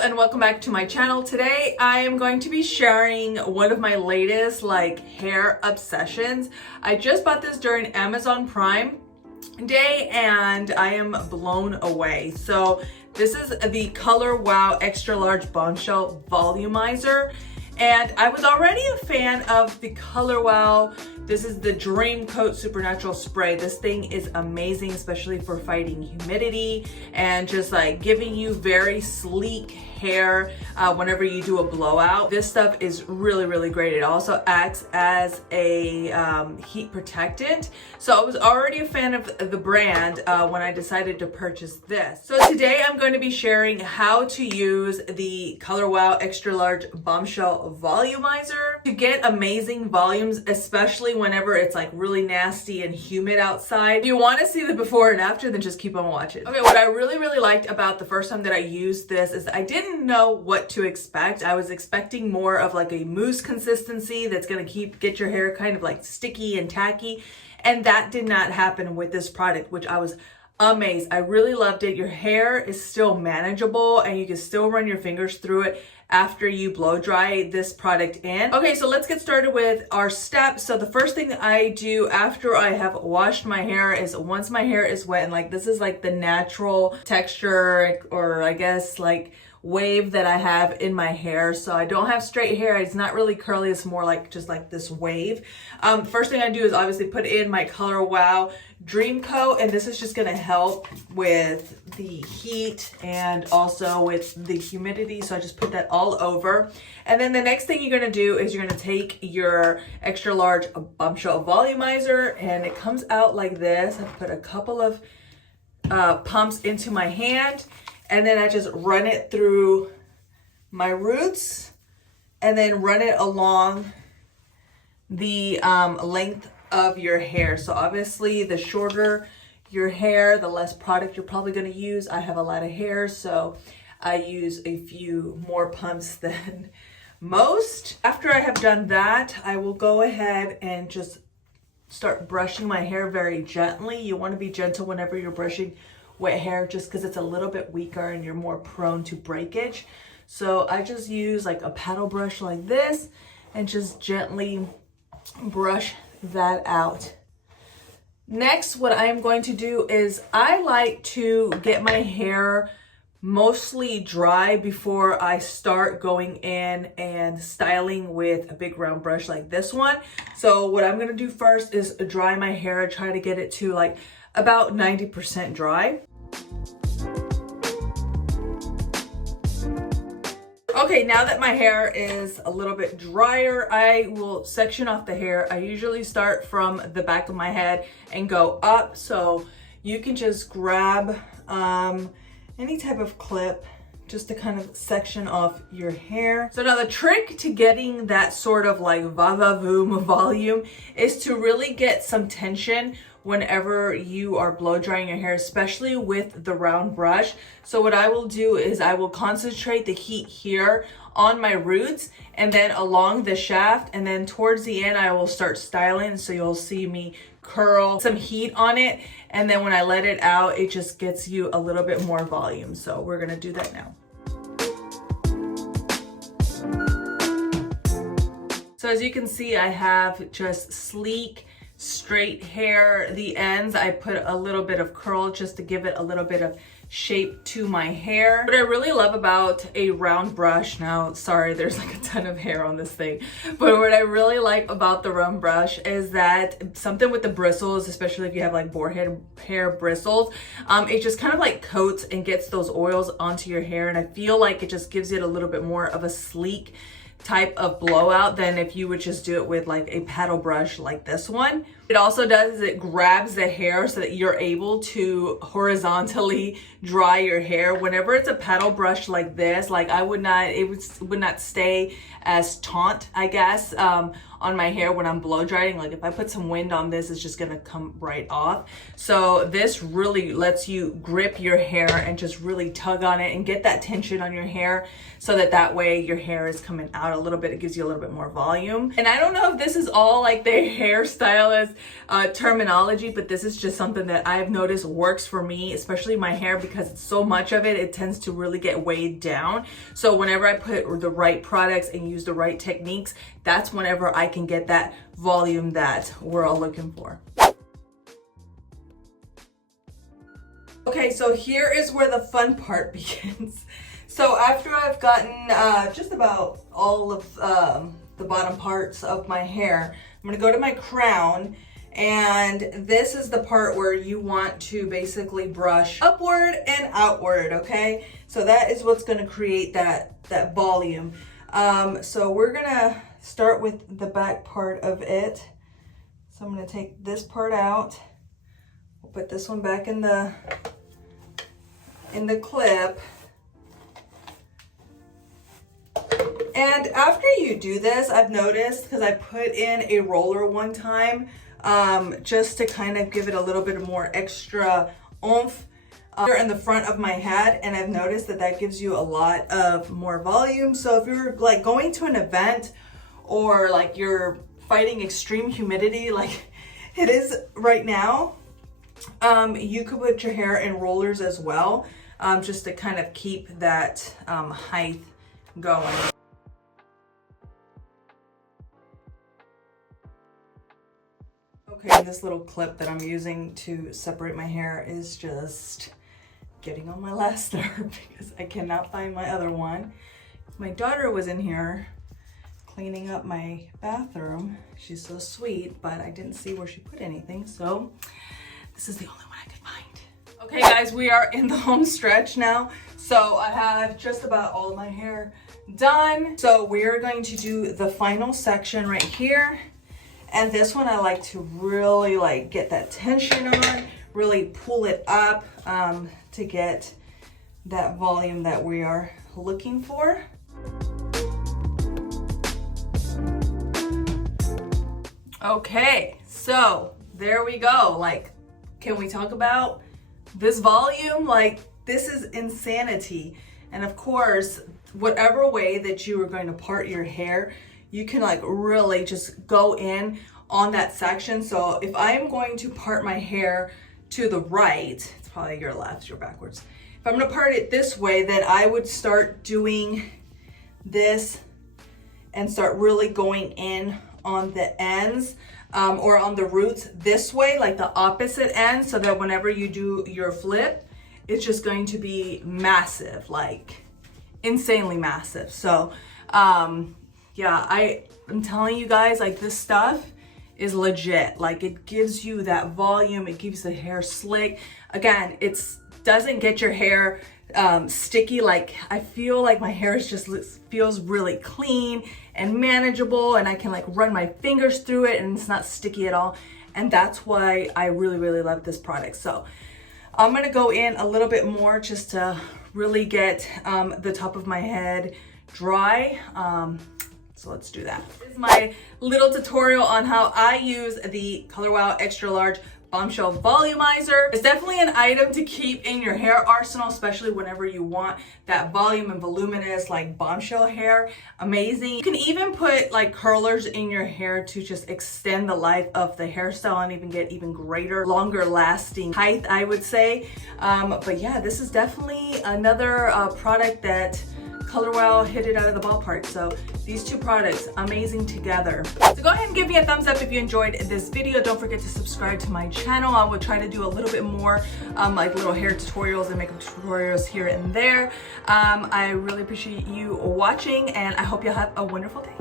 And welcome back to my channel. Today I am going to be sharing one of my latest hair obsessions. I just bought this during Amazon Prime Day and I am blown away. So this is the ColorWow Extra Large Bombshell Volumizer. And I was already a fan of the ColorWow. This is the Dream Coat Supernatural Spray. This thing is amazing, especially for fighting humidity and just giving you very sleek hair whenever you do a blowout. This stuff is really, really great. It also acts as a heat protectant. So I was already a fan of the brand when I decided to purchase this. So today I'm going to be sharing how to use the ColorWow Extra Large Bombshell Volumizer to get amazing volumes, especially whenever it's really nasty and humid outside. If you want to see the before and after, then just keep on watching. Okay, what I really liked about the first time that I used this is I didn't know what to expect. I was expecting more of a mousse consistency that's gonna get your hair kind of sticky and tacky, and that did not happen with this product, which I was amazed. I really loved it. Your hair is still manageable and you can still run your fingers through it after you blow dry this product in. Okay, so let's get started with our steps. So the first thing I do after I have washed my hair is once my hair is wet, and this is the natural texture, or I guess wave that I have in my hair. So I don't have straight hair. It's not really curly. It's more just this wave. First thing I do is obviously put in my ColorWow Dream Coat, and this is just gonna help with the heat and also with the humidity. So I just put that all over. And then the next thing you're gonna do is you're gonna take your extra large Bombshell Volumizer, and it comes out like this. I put a couple of pumps into my hand, and then I just run it through my roots and then run it along the length of your hair. So obviously the shorter your hair, the less product you're probably going to use. I have a lot of hair, so I use a few more pumps than most. After I have done that, I will go ahead and just start brushing my hair very gently. You want to be gentle whenever you're brushing wet hair, just because it's a little bit weaker and you're more prone to breakage. So I just use a paddle brush like this and just gently brush that out. Next, what I'm going to do is I like to get my hair mostly dry before I start going in and styling with a big round brush like this one. So what I'm going to do first is dry my hair, try to get it to about 90% dry. Okay, now that my hair is a little bit drier, I will section off the hair. I usually start from the back of my head and go up. So you can just grab any type of clip just to kind of section off your hair. So now the trick to getting that sort of va-va-voom volume is to really get some tension whenever you are blow drying your hair, especially with the round brush. So what I will do is I will concentrate the heat here on my roots and then along the shaft, and then towards the end I will start styling. So you'll see me curl some heat on it, and then when I let it out, it just gets you a little bit more volume. So we're gonna do that now. So as you can see, I have just sleek, straight hair. The ends, I put a little bit of curl just to give it a little bit of shape to my hair. What I really love about a round brush, now sorry there's a ton of hair on this thing, but what I really like about the round brush is that something with the bristles, especially if you have boar hair bristles, it just kind of coats and gets those oils onto your hair, and I feel it just gives it a little bit more of a sleek type of blowout than if you would just do it with a paddle brush like this one. It also does is it grabs the hair so that you're able to horizontally dry your hair. Whenever it's a paddle brush like this, it would not stay as taut, I guess, on my hair when I'm blow drying. If I put some wind on this, it's just gonna come right off. So this really lets you grip your hair and just really tug on it and get that tension on your hair, so that way your hair is coming out a little bit. It gives you a little bit more volume. And I don't know if this is all the hairstylist terminology, but this is just something that I've noticed works for me, especially my hair, because it's so much of it, it tends to really get weighed down. So whenever I put the right products and use the right techniques, that's whenever I can get that volume that we're all looking for. Okay, so here is where the fun part begins. So after I've gotten just about all of the bottom parts of my hair, I'm gonna go to my crown, and this is the part where you want to basically brush upward and outward, okay? So that is what's gonna create that volume. So we're gonna start with the back part of it. So I'm gonna take this part out. We'll put this one back in the clip. And after you do this, I've noticed, because I put in a roller one time, just to kind of give it a little bit more extra oomph in the front of my head, and I've noticed that that gives you a lot of more volume. So if you're like going to an event, or like you're fighting extreme humidity like it is right now, you could put your hair in rollers as well, just to kind of keep that height going. Okay, this little clip that I'm using to separate my hair is just getting on my last nerve because I cannot find my other one. My daughter was in here cleaning up my bathroom. She's so sweet, but I didn't see where she put anything, so this is the only one I could find. Okay guys, we are in the home stretch now. So I have just about all of my hair done. So we're going to do the final section right here. And this one I like to really like get that tension on, really pull it up to get that volume that we are looking for. Okay, so there we go. Like, can we talk about this volume? Like, this is insanity. And of course, whatever way that you are going to part your hair, you can like really just go in on that section. So if I'm going to part my hair to the right, it's probably your left, your backwards. If I'm gonna part it this way, then I would start doing this and start really going in on the ends or on the roots this way, like the opposite end, so that whenever you do your flip, it's just going to be massive, like insanely massive. So yeah, I'm telling you guys, like this stuff is legit. Like it gives you that volume, it keeps the hair slick. Again, it doesn't get your hair sticky. Like I feel like my hair is just feels really clean and manageable, and I can like run my fingers through it and it's not sticky at all. And that's why I really, really love this product. So I'm gonna go in a little bit more just to really get the top of my head dry. So let's do that. This is my little tutorial on how I use the ColorWow Extra Large Bombshell Volumizer. It's definitely an item to keep in your hair arsenal, especially whenever you want that volume and voluminous like bombshell hair. Amazing. You can even put like curlers in your hair to just extend the life of the hairstyle and even get even greater, longer lasting height, I would say. But yeah, this is definitely another product that ColorWow hit it out of the ballpark. So these two products, amazing together. So go ahead and give me a thumbs up if you enjoyed this video. Don't forget to subscribe to my channel. I will try to do a little bit more like little hair tutorials and makeup tutorials here and there. I really appreciate you watching, and I hope you have a wonderful day.